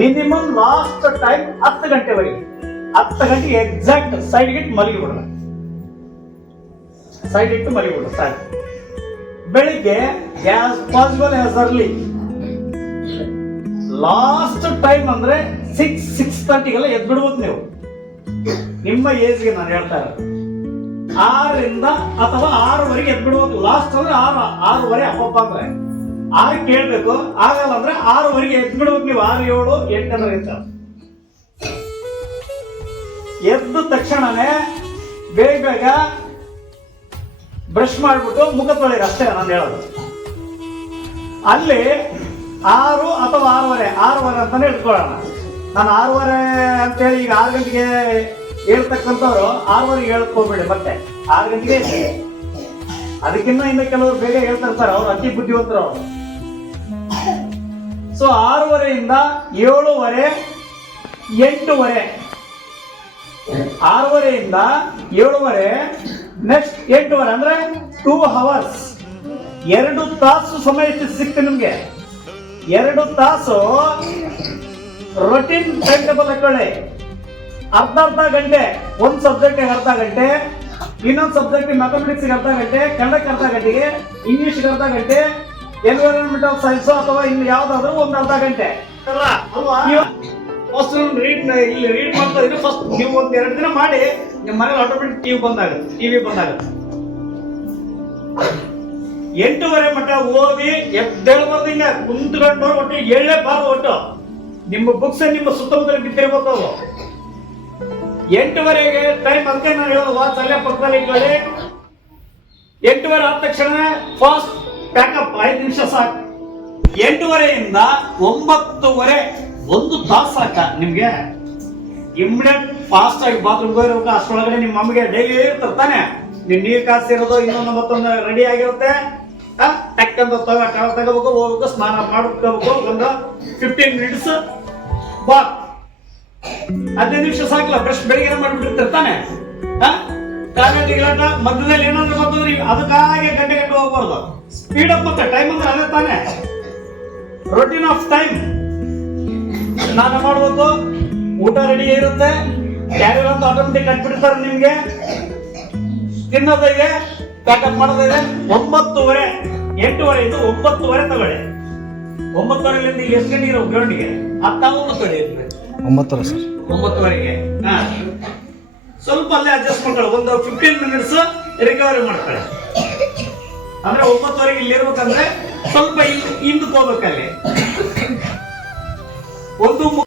Minimum last time 10 ಗಂಟೆವರೆಗೆ 10 ಗಂಟೆಗೆ exact ಸೈಡ್ಗೆ ಇಟ್ಟು ಮಲಗಿಬಿಡೋಣ. ಸೈಡ್ ಇಟ್ಟು ಮಲಗಿಬಿಡೋಣ ಸಾಕು. ಬೆಳಿಗ್ಗೆ as possible as early last time ಅಂದ್ರೆ 6:30ಗೆಲ್ಲ ಎದ್ದು ಬಿಡ್ಬೋದು ನೀವು. ನಿಮ್ಮ ಏಜ್ಗೆ ನಾನು ಹೇಳ್ತಾ ಇರೋದು 6ರಿಂದ ಅಥವಾ 6ವರೆಗೆ ಎದ್ದು ಬಿಡ್ಬೋದು. ಲಾಸ್ಟ್ ಅಂದ್ರೆ 6:30 ಅಪ್ಪಪ್ಪ ಅಂದ್ರೆ 6 ಕೇಳ್ಬೇಕು. ಆಗಲ್ಲ ಅಂದ್ರೆ 6ವರೆಗೆ ಎದ್ದು ಬಿಡ್ಬೇಕು ನೀವು. 6, 7, 8 ಅಂದ್ರೆ ಇರ್ತಾರೆ. ಎದ್ದ ತಕ್ಷಣನೇ ಬೇಗ ಬ್ರಷ್ ಮಾಡ್ಬಿಟ್ಟು ಮುಖ ತೊಳೆಯಿರಿ ಅಷ್ಟೇ ನಾನು ಹೇಳೋದು. ಅಲ್ಲಿ 6 ಅಥವಾ 6:30 ಅಂತಾನೆ ಇಟ್ಕೊಳ್ಳೋಣ. ನಾನು 6:30 ಅಂತೇಳಿ ಈಗ 6 ಗಂಟೆಗೆ ಹೇಳ್ತಕ್ಕಂಥವ್ರು 6:30ಗೆ ಹೇಳ್ಕೋಬೇಡಿ. ಮತ್ತೆ 6 ಗಂಟೆಗೆ ಅದಕ್ಕಿಂತ ಇನ್ನು ಕೆಲವರು ಬೇಗ ಹೇಳ್ತಾ ಇರ್ತಾರೆ, ಅವ್ರು ಅತಿ ಬುದ್ಧಿವಂತರು ಅವರು. ಸೊ 6:30ಯಿಂದ 7:30, 8:30, 6:30ಯಿಂದ 7:30, ನೆಕ್ಸ್ಟ್ 8:30 ಅಂದ್ರೆ 2 hours, 2 ತಾಸು ಸಮಯ ಸಿಕ್ತು ನಿಮ್ಗೆ. 2 ತಾಸು ರೊಟೀನ್ ಟೈಮ್ ಟೇಬಲ್ ಹಾಕೊಳ್ಳಿ. ಅರ್ಧ ಗಂಟೆ ಒಂದು ಸಬ್ಜೆಕ್ಟ್ ಅರ್ಧ ಗಂಟೆ, ಇನ್ನೊಂದು ಸಬ್ಜೆಕ್ಟ್ ಮ್ಯಾಥಮೆಟಿಕ್ಸ್ ಅರ್ಧ ಗಂಟೆ, ಕನ್ನಡಕ್ಕೆ ಅರ್ಧ ಗಂಟೆಗೆ, ಇಂಗ್ಲಿಷ್ಗೆ ಅರ್ಧ ಗಂಟೆ, ಎನ್ವಿರಾನ್ಮೆಂಟಲ್ ಸೈನ್ಸ್ ಅಥವಾ ಇನ್ನು ಯಾವ್ದಾದ್ರು ಒಂದು ಅರ್ಧ ಗಂಟೆ ಅಲ್ವಾ. ಫಸ್ಟ್ ರೀಡ್ ಮಾಡ್ತಾ ಇದ್ರೆ ಫಸ್ಟ್ ನೀವು 1-2 ದಿನ ಮಾಡಿ ನಿಮ್ಮ ಮನೇಲಿ ಆಟೋಮೆಟಿಕ್ ಟಿವಿ ಬಂದಾಗುತ್ತೆ. 8:30 ಮಟ್ಟ ಓದಿ ಎದ್ದೇಳ್ಬಾರ್ದು. ಹಿಂಗ ಕುಂತ್ಕೊಂಡು ಒಟ್ಟು ಹೇಳಲೇಬಾರ್ದು. ಒಟ್ಟು ನಿಮ್ಮ ಬುಕ್ಸ್ ನಿಮ್ಮ ಸುತ್ತಮುತ್ತಲ ಬಿದ್ದಿರ್ಬೇಕು ಅವು. 8:30ಗೆ ಟೈಮ್ ಅದಕ್ಕೆ ನಾನು ಹೇಳೋದು ವಾಚ್ ಅಲ್ಲೇ ಪಕ್ಕದಲ್ಲಿ ಇಟ್ಕೊಳ್ಳಿ. 8:30 ಆದ ತಕ್ಷಣ ಫಾಸ್ಟ್ ಪ್ಯಾಕಪ್ 5 ನಿಮಿಷ ಸಾಕು. 8:30ಯಿಂದ 9:30 1 ತಾಸು ಸಾಕ ನಿಮ್ಗೆ. ಇಮಿಡಿಯೇಟ್ ಫಾಸ್ಟ್ ಆಗಿ ಬಾತ್ರೂಮ್ಗೆ ಹೋಗಿರ್ಬೇಕು. ಅಷ್ಟೊಳಗಡೆ ನಿಮ್ಮ ಮಮ್ಮಿಗೆ ಡೈಲಿ ತರ್ತಾನೆ ನೀನ್ ನೀರು ಕಾಸಿರೋದು ಇನ್ನೊಂದು ಮತ್ತೊಂದು ರೆಡಿ ಆಗಿರುತ್ತೆ. ಟಕ್ಕಂತ ತಗೋಬೇಕು, ಹೋಗ್ಬೇಕು, ಸ್ನಾನ ಮಾಡ್ಕೋಬೇಕು. ಒಂದು 15 ಮಿನಿಟ್ಸ್ ಬಾತ್ 15 ನಿಮಿಷ ಸಾಕಿಲ್ಲ. ಬ್ರಷ್ ಬೆಳಿಗ್ಗೆ ಮಾಡ್ಬಿಟ್ಟಿರ್ತಾನೆ. ಕಾಲೇಜ್ ಗಿಲಾಟ ಮಧ್ಯದಲ್ಲಿ ಏನಾದ್ರು ಬಂತಂದ್ರೆ ಅದಕ್ಕಾಗಿ ಗಂಟೆ ಹೋಗ್ಬಾರ್ದು. ಸ್ಪೀಡ್ ಅಪ್ ಮತ್ತೆ ಟೈಮ್ ಅಂದ್ರೆ ಅದೇ ತಾನೆ. Routine of time. ಸ್ನಾನ ಮಾಡ್ಬೇಕು, ಊಟ ರೆಡಿ ಇರುತ್ತೆ, ಕ್ಯಾರಿಯರ್ ಅಂತ ಆಟೋಮೆಟಿಕ್ ಕಟ್ಬಿಡ್ತಾರೆ ನಿಮ್ಗೆ. ತಿನ್ನೋದಿಗೆ ಪ್ಯಾಕಪ್ ಮಾಡೋದಿದೆ. 9:30, 8:30 ಇದು 9:30 ತಗೊಳ್ಳಿ. 9:30ಲಿಂದ ಎಷ್ಟು ಗಂಟೆಗೆ ಇರೋ ಗ್ರೌಂಡಿಗೆ 9 ಸರ್. 9:30ಗೆ ಸ್ವಲ್ಪ ಅಲ್ಲೇ ಅಡ್ಜಸ್ಟ್ ಮಾಡ್ಕೊಳ್ಳಿ. ಒಂದು 15 ಮಿನಿಟ್ಸ್ ರಿಕವರಿ ಮಾಡ್ಕೊಳ್ಳಿ. ಅಂದ್ರೆ 9:30ಗೆ ಇಲ್ಲಿ ಇರ್ಬೇಕಂದ್ರೆ ಸ್ವಲ್ಪ ಹಿಂದಕ್ಕೆ ಹೋಗ್ಬೇಕಲ್ಲಿ. 1